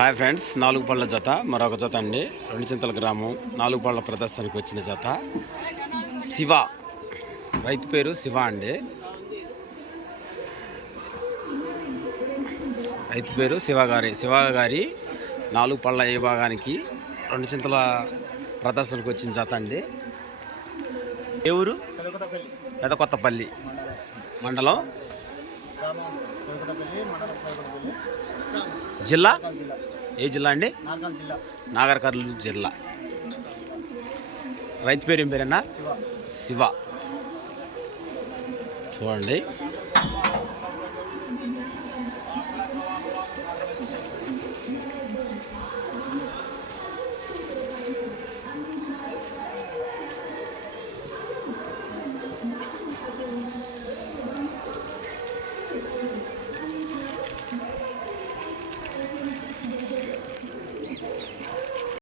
Hi friends నాలుగు పళ్ళ జత మరొక జత అండి. రెండు చింతల గ్రామం నాలుగు పళ్ళ ప్రదర్శనకు వచ్చిన జత. శివ రైతు పేరు శివ అండి. రైతు పేరు శివ గారి శివ గారి నాలుగు పళ్ళ ఏ భాగానికి రెండు చింతల ప్రదర్శనకు వచ్చిన జత అండి. ఏ ఊరు? పెద్ద కొత్తపల్లి. మండలం? జిల్లా? ఏ జిల్లా అండి? నాగర్ కర్నూలు జిల్లా. రైతు పేరు ఏం పేరన్నా? శివ. శివ. చూడండి.